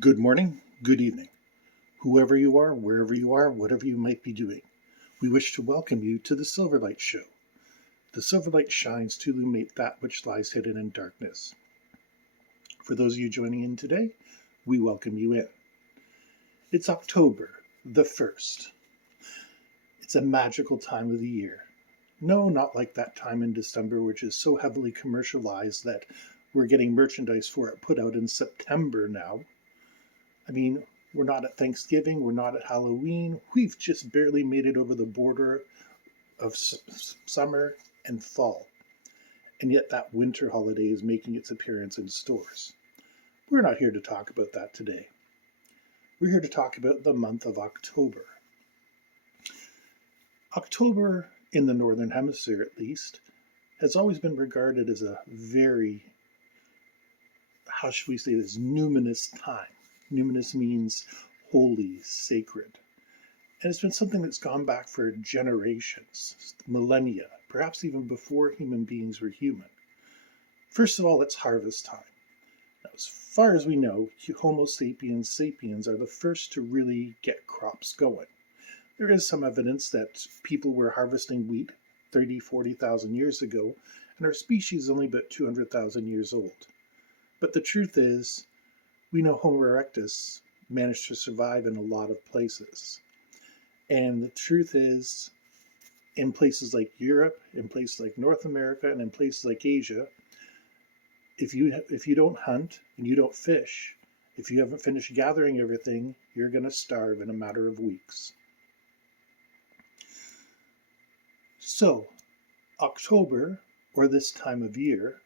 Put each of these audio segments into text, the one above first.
Good morning, good evening, whoever you are, wherever you are, whatever you might be doing. We wish to welcome you to the Silverlight Show. The Silverlight shines to illuminate that which lies hidden in darkness. For those of you joining in today, we welcome you in. It's October the 1st. It's a magical time of the year. No, not like that time in December, which is so heavily commercialized that we're getting merchandise for it put out in September now. I mean, we're not at Thanksgiving, we're not at Halloween. We've just barely made it over the border of summer and fall. And yet that winter holiday is making its appearance in stores. We're not here to talk about that today. We're here to talk about the month of October. October, in the Northern Hemisphere at least, has always been regarded as a very, how should we say this, numinous time. Numinous means holy, sacred. And it's been something that's gone back for generations, millennia, perhaps even before human beings were human. First of all, it's harvest time. Now, as far as we know, Homo sapiens sapiens are the first to really get crops going. There is some evidence that people were harvesting wheat 30, 40,000 years ago, and our species is only about 200,000 years old. But the truth is, we know Homo erectus managed to survive in a lot of places. And the truth is, in places like Europe, in places like North America, and in places like Asia, if you don't hunt and you don't fish, if you haven't finished gathering everything, you're going to starve in a matter of weeks. So, October, or this time of year,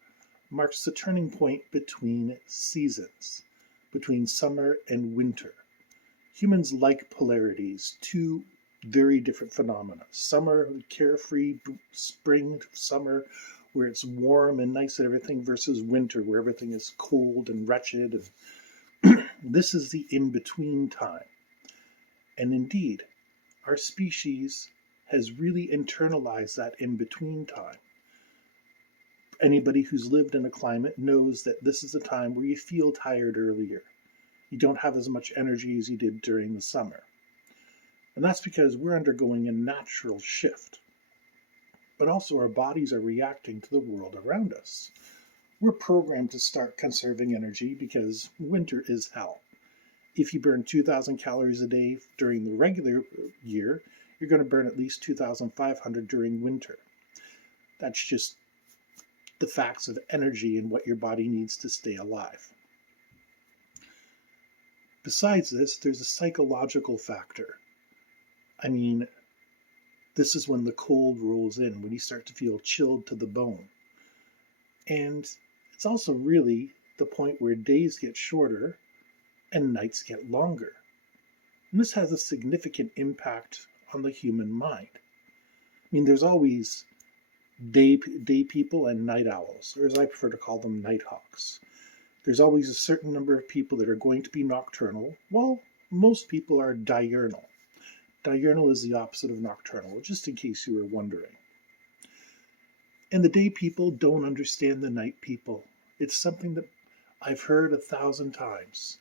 marks the turning point between seasons, between summer and winter. Humans like polarities, two very different phenomena. Summer, carefree, spring, summer, where it's warm and nice and everything, versus winter, where everything is cold and wretched. And this is the in-between time. And indeed, our species has really internalized that in-between time. Anybody who's lived in a climate knows that this is a time where you feel tired earlier. You don't have as much energy as you did during the summer. And that's because we're undergoing a natural shift. But also our bodies are reacting to the world around us. We're programmed to start conserving energy because winter is hell. If you burn 2,000 calories a day during the regular year, you're going to burn at least 2,500 during winter. That's just the facts of energy and what your body needs to stay alive. Besides this, there's a psychological factor. I mean, this is when the cold rolls in, when you start to feel chilled to the bone. And it's also really the point where days get shorter and nights get longer. And this has a significant impact on the human mind. I mean, there's always day people and night owls, or as I prefer to call them, nighthawks. There's always a certain number of people that are going to be nocturnal, while most people are diurnal. Diurnal is the opposite of nocturnal, just in case you were wondering. And the day people don't understand the night people. It's something that I've heard 1,000 times.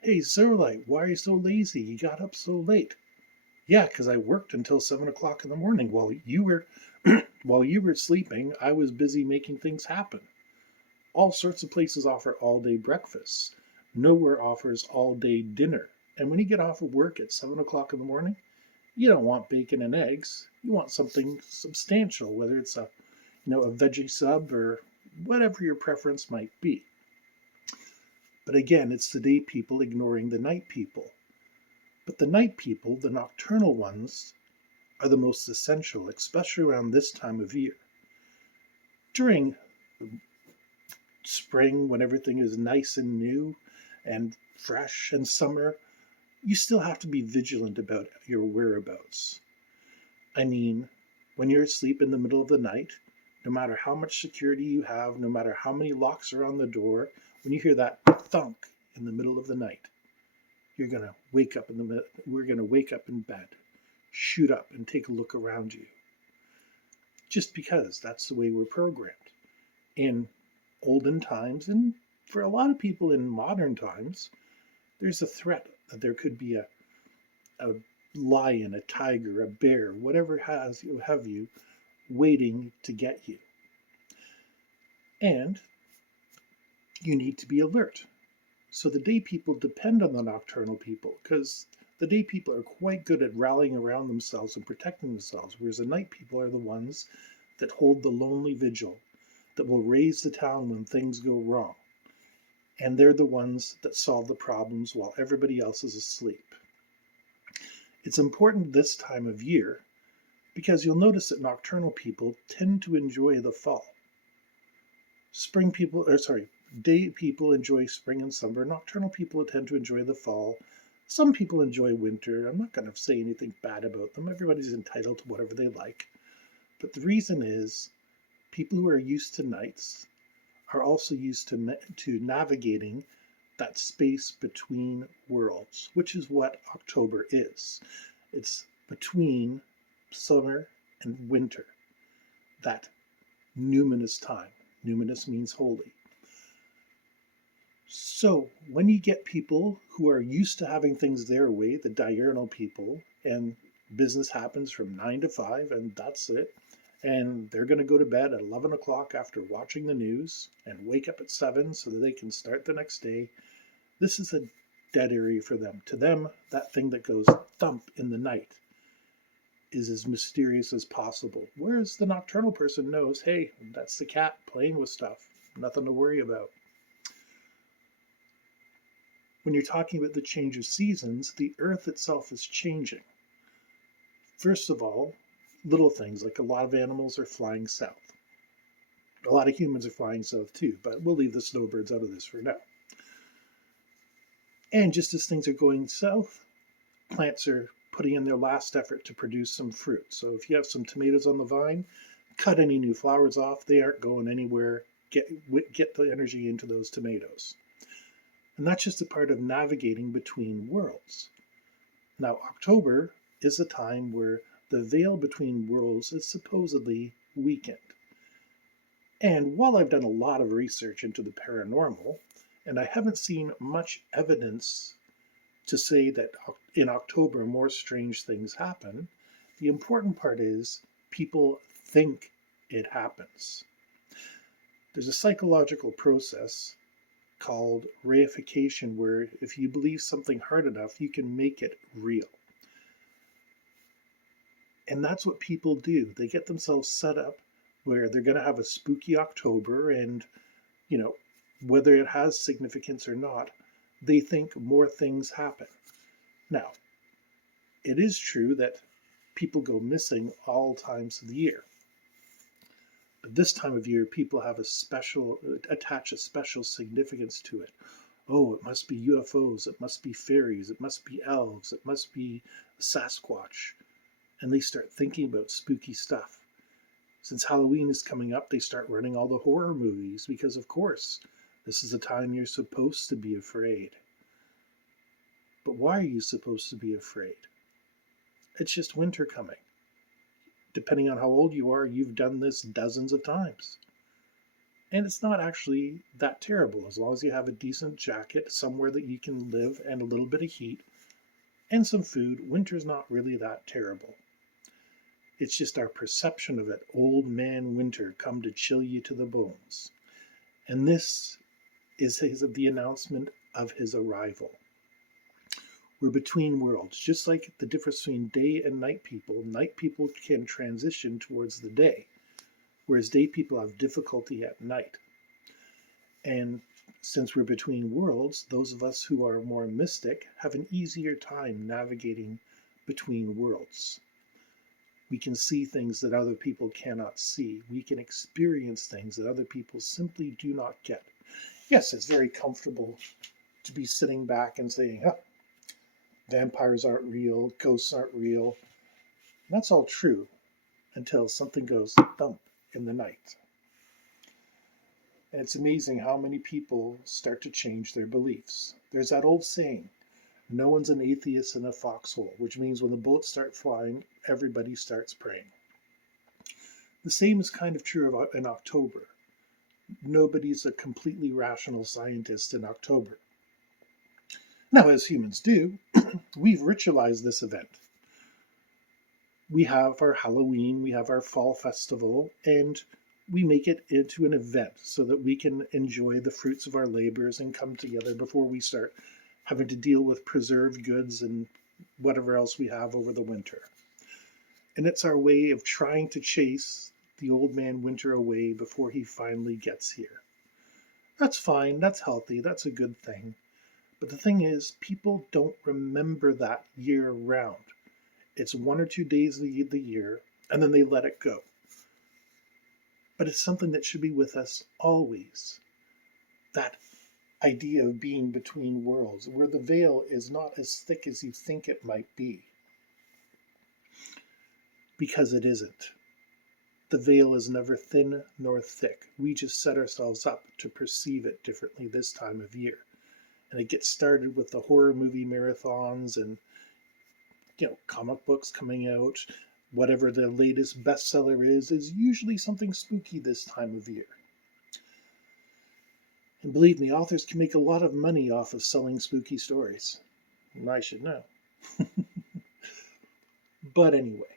Hey, Silverlight, why are you so lazy? You got up so late. Yeah, because I worked until 7 o'clock in the morning. While you were sleeping, I was busy making things happen. All sorts of places offer all-day breakfasts. Nowhere offers all-day dinner. And when you get off of work at 7 o'clock in the morning, you don't want bacon and eggs. You want something substantial, whether it's a veggie sub or whatever your preference might be. But again, it's the day people ignoring the night people. But the night people, the nocturnal ones, are the most essential, especially around this time of year. During spring, when everything is nice and new and fresh, and summer, you still have to be vigilant about your whereabouts. I mean, when you're asleep in the middle of the night, no matter how much security you have, no matter how many locks are on the door, when you hear that thunk in the middle of the night, we're going to wake up in bed, shoot up and take a look around you. Just because that's the way we're programmed. In olden times, and for a lot of people in modern times, there's a threat that there could be a lion, a tiger, a bear, whatever have you, waiting to get you. And you need to be alert. So the day people depend on the nocturnal people because the day people are quite good at rallying around themselves and protecting themselves, whereas the night people are the ones that hold the lonely vigil, that will raise the town when things go wrong. And they're the ones that solve the problems while everybody else is asleep. It's important this time of year because you'll notice that nocturnal people tend to enjoy the fall. Day people enjoy spring and summer. Nocturnal people tend to enjoy the fall. Some people enjoy winter. I'm not going to say anything bad about them. Everybody's entitled to whatever they like. But the reason is people who are used to nights are also used to navigating that space between worlds, which is what October is. It's between summer and winter, that numinous time. Numinous means holy. So when you get people who are used to having things their way, the diurnal people, and business happens from 9 to 5 and that's it, and they're going to go to bed at 11 o'clock after watching the news and wake up at 7 so that they can start the next day, this is a dead area for them. To them, that thing that goes thump in the night is as mysterious as possible. Whereas the nocturnal person knows, hey, that's the cat playing with stuff. Nothing to worry about. When you're talking about the change of seasons, the earth itself is changing. First of all, little things like a lot of animals are flying south. A lot of humans are flying south too, but we'll leave the snowbirds out of this for now. And just as things are going south, plants are putting in their last effort to produce some fruit. So if you have some tomatoes on the vine, cut any new flowers off. They aren't going anywhere. Get the energy into those tomatoes. And that's just a part of navigating between worlds. Now, October is a time where the veil between worlds is supposedly weakened. And while I've done a lot of research into the paranormal, and I haven't seen much evidence to say that in October more strange things happen, the important part is people think it happens. There's a psychological process called reification where if you believe something hard enough, you can make it real. And that's what people do. They get themselves set up where they're going to have a spooky October and, whether it has significance or not, they think more things happen. Now, it is true that people go missing all times of the year. But this time of year, people have attach a special significance to it. Oh, it must be UFOs, it must be fairies, it must be elves, it must be Sasquatch. And they start thinking about spooky stuff. Since Halloween is coming up, they start running all the horror movies because, of course, this is a time you're supposed to be afraid. But why are you supposed to be afraid? It's just winter coming. Depending on how old you are, you've done this dozens of times. And it's not actually that terrible as long as you have a decent jacket, somewhere that you can live, and a little bit of heat, and some food. Winter's not really that terrible. It's just our perception of it. Old man winter come to chill you to the bones. And this is the announcement of his arrival. We're between worlds, just like the difference between day and night people. Night people can transition towards the day, whereas day people have difficulty at night. And since we're between worlds, those of us who are more mystic have an easier time navigating between worlds. We can see things that other people cannot see. We can experience things that other people simply do not get. Yes, it's very comfortable to be sitting back and saying, vampires aren't real, ghosts aren't real. That's all true until something goes thump in the night. And it's amazing how many people start to change their beliefs. There's that old saying, no one's an atheist in a foxhole, which means when the bullets start flying, everybody starts praying. The same is kind of true in October. Nobody's a completely rational scientist in October. Now, as humans do, we've ritualized this event. We have our Halloween, we have our fall festival, and we make it into an event so that we can enjoy the fruits of our labors and come together before we start having to deal with preserved goods and whatever else we have over the winter. And it's our way of trying to chase the old man winter away before he finally gets here. That's fine, that's healthy, that's a good thing. But the thing is, people don't remember that year round. It's 1 or 2 days of the year, and then they let it go. But it's something that should be with us always. That idea of being between worlds, where the veil is not as thick as you think it might be. Because it isn't. The veil is never thin nor thick. We just set ourselves up to perceive it differently this time of year. And it gets started with the horror movie marathons and comic books coming out. Whatever the latest bestseller is usually something spooky this time of year. And believe me, authors can make a lot of money off of selling spooky stories. And I should know. But anyway,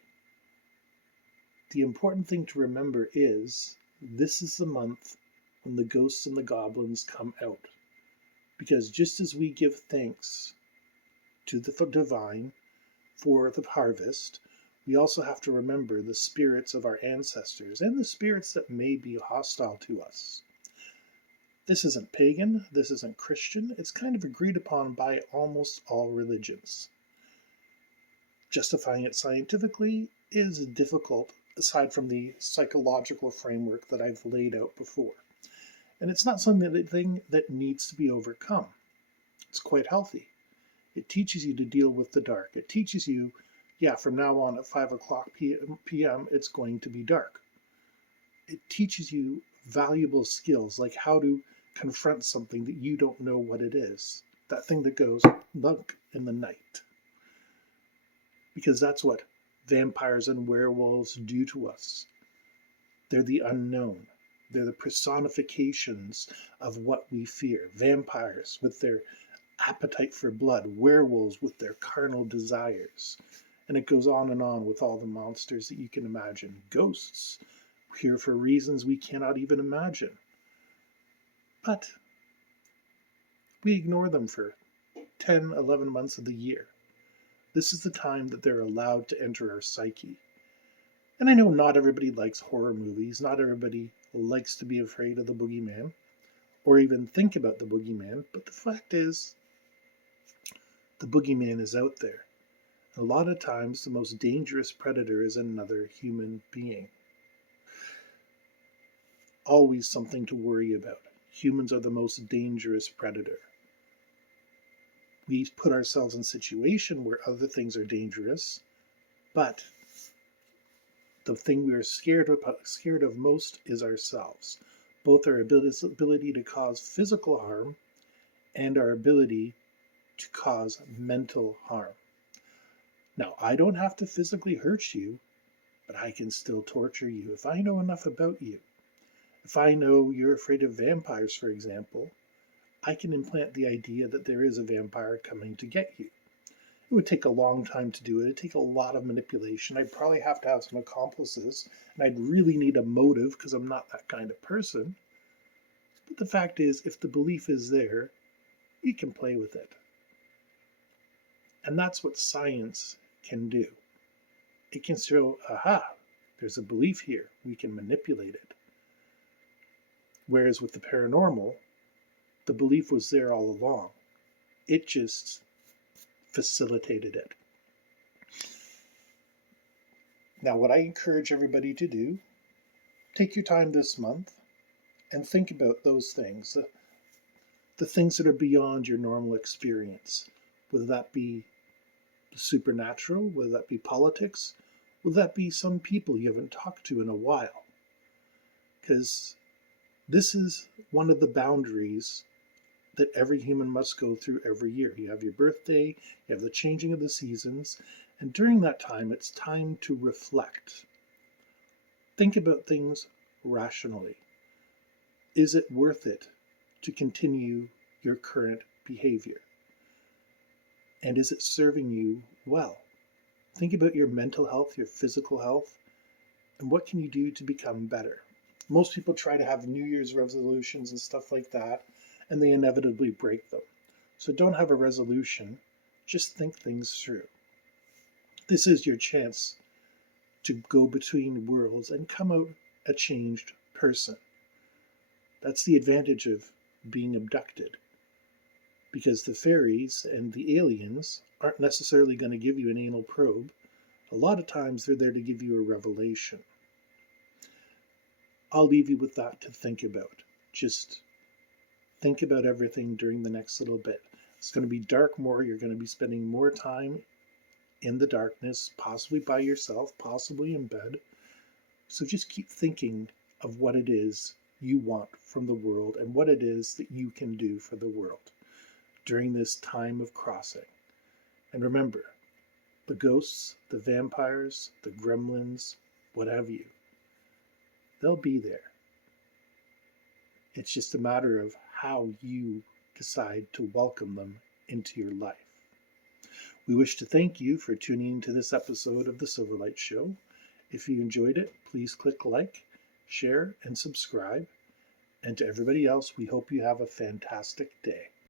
the important thing to remember is this is the month when the ghosts and the goblins come out. Because just as we give thanks to the divine for the harvest, we also have to remember the spirits of our ancestors and the spirits that may be hostile to us. This isn't pagan, this isn't Christian, it's kind of agreed upon by almost all religions. Justifying it scientifically is difficult, aside from the psychological framework that I've laid out before. And it's not something that needs to be overcome. It's quite healthy. It teaches you to deal with the dark. It teaches you, from now on at 5 o'clock p.m., it's going to be dark. It teaches you valuable skills, like how to confront something that you don't know what it is. That thing that goes lunk in the night. Because that's what vampires and werewolves do to us. They're the unknown. They're the personifications of what we fear. Vampires with their appetite for blood, werewolves with their carnal desires. And it goes on and on with all the monsters that you can imagine. Ghosts, here for reasons we cannot even imagine. But we ignore them for 10, 11 months of the year. This is the time that they're allowed to enter our psyche. And I know not everybody likes horror movies. Not everybody likes to be afraid of the boogeyman or even think about the boogeyman. But the fact is, the boogeyman is out there. A lot of times, the most dangerous predator is another human being. Always something to worry about. Humans are the most dangerous predator. We put ourselves in a situation where other things are dangerous, but the thing we are scared of most is ourselves. Both our ability to cause physical harm and our ability to cause mental harm. Now, I don't have to physically hurt you, but I can still torture you if I know enough about you. If I know you're afraid of vampires, for example, I can implant the idea that there is a vampire coming to get you. It would take a long time to do it. It'd take a lot of manipulation. I'd probably have to have some accomplices, and I'd really need a motive because I'm not that kind of person. But the fact is, if the belief is there, you can play with it. And that's what science can do. It can show, there's a belief here. We can manipulate it. Whereas with the paranormal, the belief was there all along. It just facilitated it. Now, what I encourage everybody to do, take your time this month and think about those things, the things that are beyond your normal experience, whether that be the supernatural, whether that be politics, whether that be some people you haven't talked to in a while. Because this is one of the boundaries that every human must go through every year. You have your birthday, you have the changing of the seasons, and during that time, it's time to reflect. Think about things rationally. Is it worth it to continue your current behavior? And is it serving you well? Think about your mental health, your physical health, and what can you do to become better? Most people try to have New Year's resolutions and stuff like that, and they inevitably break them. So don't have a resolution, just think things through. This is your chance to go between worlds and come out a changed person. That's the advantage of being abducted, because the fairies and the aliens aren't necessarily going to give you an anal probe. A lot of times they're there to give you a revelation. I'll leave you with that to think about. Just think about everything during the next little bit. It's going to be dark more. You're going to be spending more time in the darkness, possibly by yourself, possibly in bed. So just keep thinking of what it is you want from the world and what it is that you can do for the world during this time of crossing. And remember, the ghosts, the vampires, the gremlins, what have you, they'll be there. It's just a matter of how you decide to welcome them into your life. We wish to thank you for tuning in to this episode of the Silverlight Show. If you enjoyed it, please click like, share, and subscribe. And to everybody else, we hope you have a fantastic day.